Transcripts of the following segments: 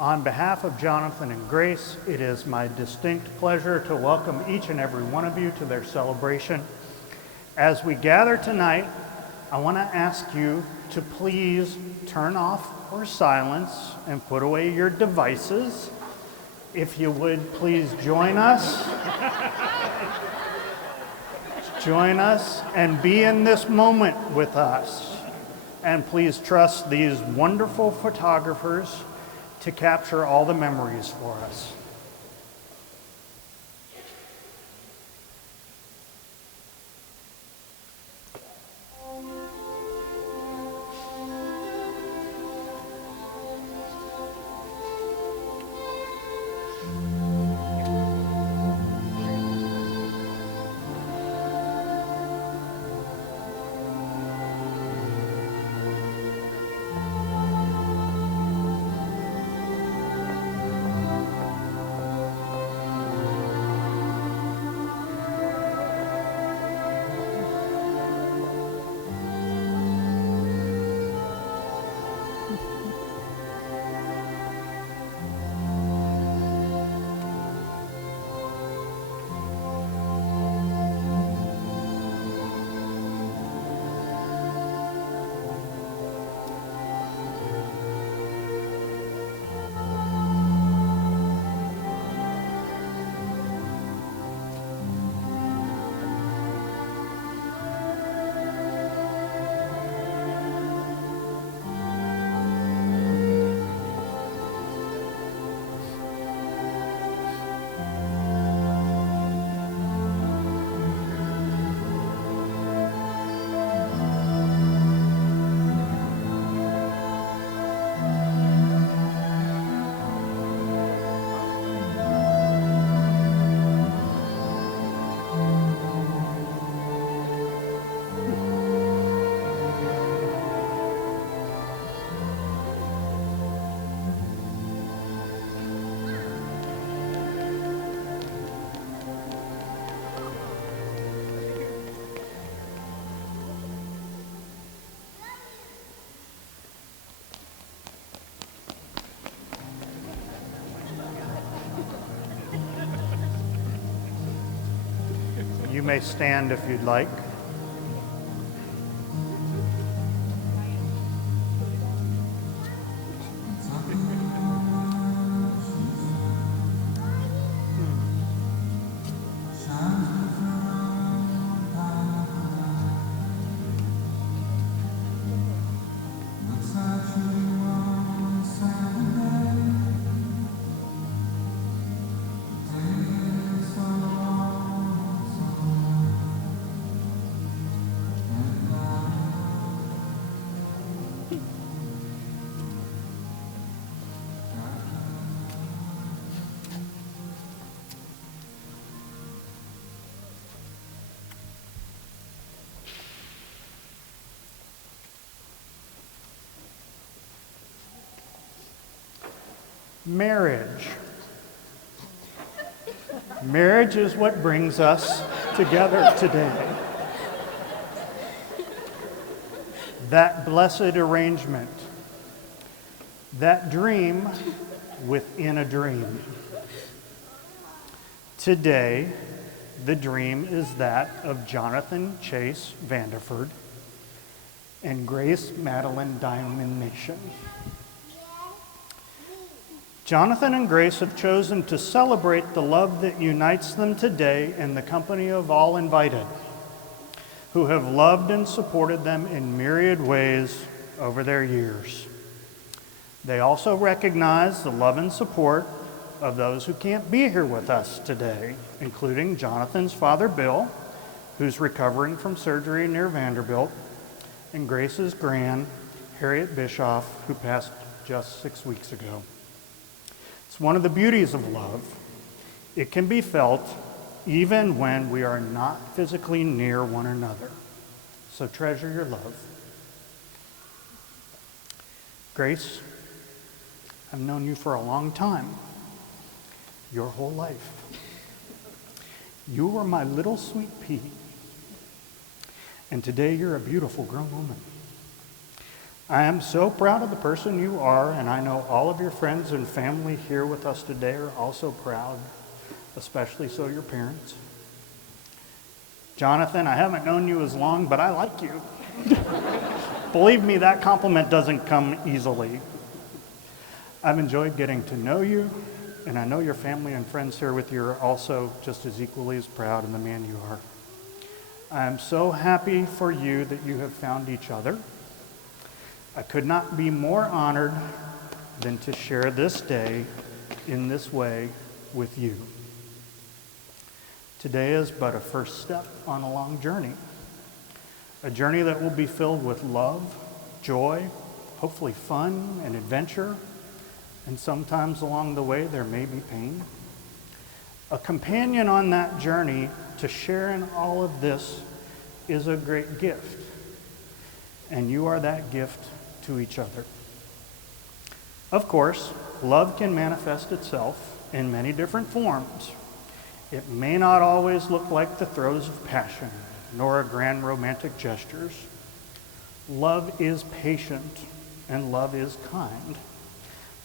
On behalf of Jonathan and Grace, it is my distinct pleasure to welcome each and every one of you to their celebration. As we gather tonight, I want to ask you to please turn off or silence and put away your devices. If you would please join us. Join us and be in this moment with us. And please trust these wonderful photographers to capture all the memories for us. You may stand if you'd like. Marriage. Marriage is what brings us together today. That blessed arrangement, that dream within a dream. Today, the dream is that of Jonathan Chase Vanderford and Grace Madeline Diamond Nation. Jonathan and Grace have chosen to celebrate the love that unites them today in the company of all invited, who have loved and supported them in myriad ways over their years. They also recognize the love and support of those who can't be here with us today, including Jonathan's father, Bill, who's recovering from surgery near Vanderbilt, and Grace's gran, Harriet Bischoff, who passed just 6 weeks ago. It's one of the beauties of love. It can be felt even when we are not physically near one another. So treasure your love. Grace, I've known you for a long time, your whole life. You were my little sweet pea, and today you're a beautiful grown woman. I am so proud of the person you are, and I know all of your friends and family here with us today are also proud, especially so your parents. Jonathan, I haven't known you as long, but I like you. Believe me, that compliment doesn't come easily. I've enjoyed getting to know you, and I know your family and friends here with you are also just as equally as proud of the man you are. I am so happy for you that you have found each other. I could not be more honored than to share this day in this way with you. Today is but a first step on a long journey, a journey that will be filled with love, joy, hopefully fun and adventure, and sometimes along the way there may be pain. A companion on that journey to share in all of this is a great gift, and you are that gift to each other. Of course, love can manifest itself in many different forms. It may not always look like the throes of passion, nor grand romantic gestures. Love is patient, and love is kind.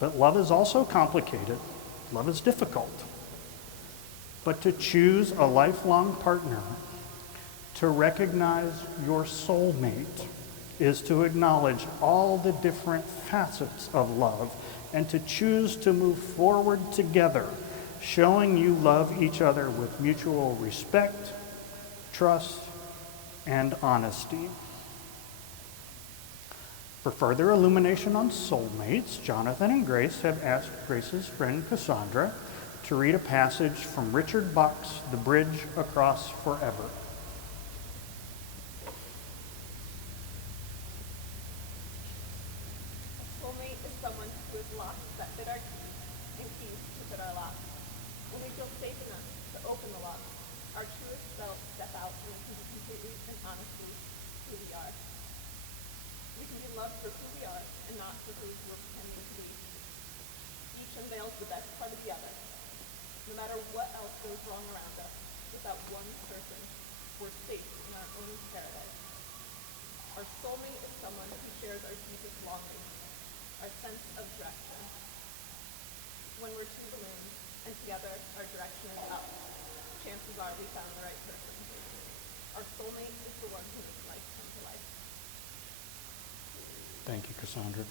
But love is also complicated. Love is difficult. But to choose a lifelong partner, to recognize your soulmate, is to acknowledge all the different facets of love and to choose to move forward together, showing you love each other with mutual respect, trust, and honesty. For further illumination on soulmates, Jonathan and Grace have asked Grace's friend Cassandra to read a passage from Richard Bach's The Bridge Across Forever. Thank you, Cassandra.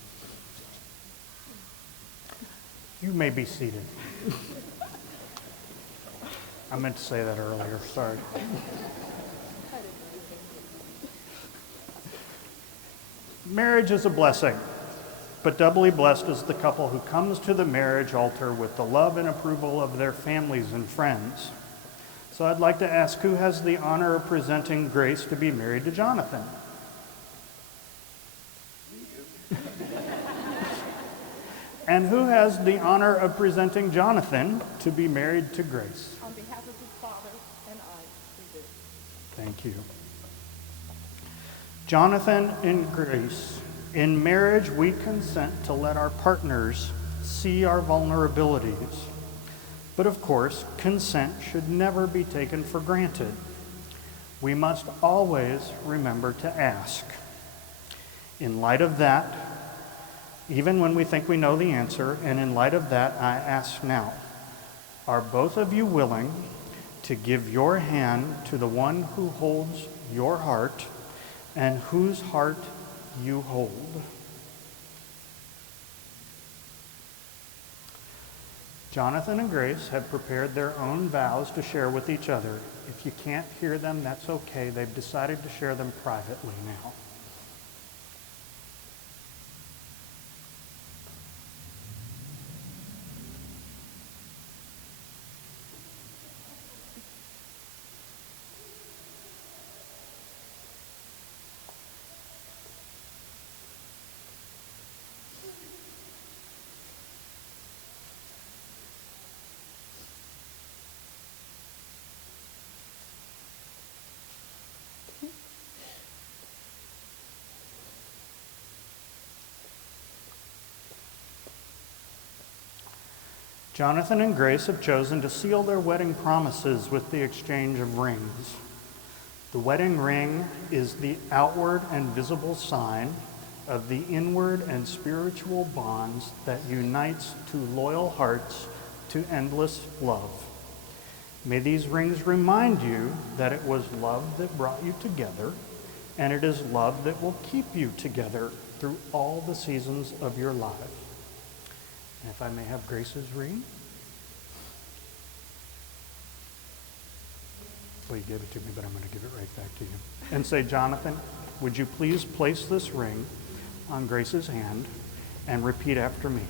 You may be seated. I meant to say that earlier, sorry. Marriage is a blessing, but doubly blessed is the couple who comes to the marriage altar with the love and approval of their families and friends. So I'd like to ask, who has the honor of presenting Grace to be married to Jonathan? And who has the honor of presenting Jonathan to be married to Grace? On behalf of his father and I, we do. Thank you. Jonathan and Grace, in marriage we consent to let our partners see our vulnerabilities. But of course, consent should never be taken for granted. We must always remember to ask. In light of that, even when we think we know the answer, and in light of that, I ask now, are both of you willing to give your hand to the one who holds your heart and whose heart you hold? Jonathan and Grace have prepared their own vows to share with each other. If you can't hear them, that's okay. They've decided to share them privately now. Jonathan and Grace have chosen to seal their wedding promises with the exchange of rings. The wedding ring is the outward and visible sign of the inward and spiritual bonds that unites two loyal hearts to endless love. May these rings remind you that it was love that brought you together, and it is love that will keep you together through all the seasons of your life. And if I may have Grace's ring. Well, you gave it to me, but I'm going to give it right back to you. And say, Jonathan, would you please place this ring on Grace's hand and repeat after me.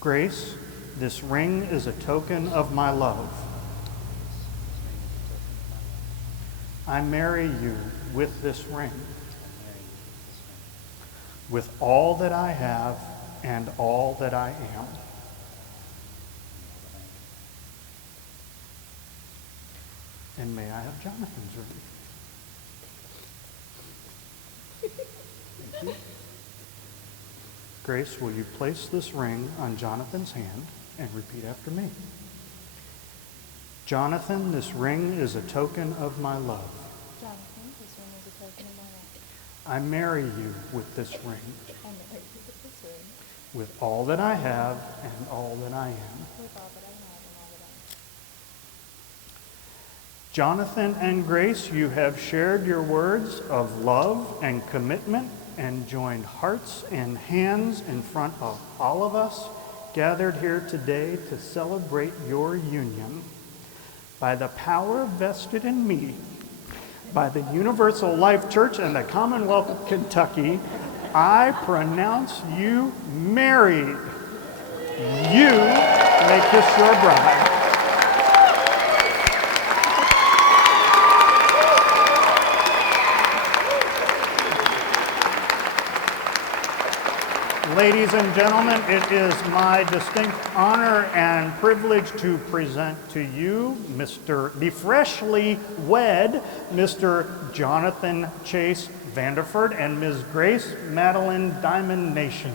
Grace, this ring is a token of my love. I marry you with this ring, with all that I have and all that I am. And may I have Jonathan's ring? Thank you. Grace, will you place this ring on Jonathan's hand and repeat after me? Jonathan, this ring is a token of my love. Jonathan, this ring is a token of my love. I marry you with this ring, I marry you with this ring, with all that I have and all that I am. with all that I have and all that I am. Jonathan and Grace, you have shared your words of love and commitment and joined hearts and hands in front of all of us gathered here today to celebrate your union. By the power vested in me by the Universal Life Church and the Commonwealth of Kentucky, I pronounce you married. You may kiss your bride. Ladies and gentlemen, it is my distinct honor and privilege to present to you the freshly wed Mr. Jonathan Chase Vanderford and Ms. Grace Madeline Diamond Nation.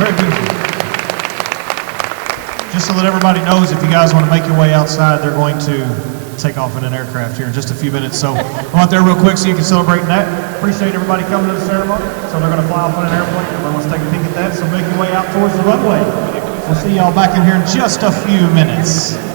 Very beautiful. Just so that everybody knows, if you guys want to make your way outside, they're going to take off in an aircraft here in just a few minutes. So go out there real quick so you can celebrate that. Appreciate everybody coming to the ceremony. So they're going to fly off in an airplane. Everybody wants to take a peek at that. So make your way out towards the runway. We'll see y'all back in here in just a few minutes.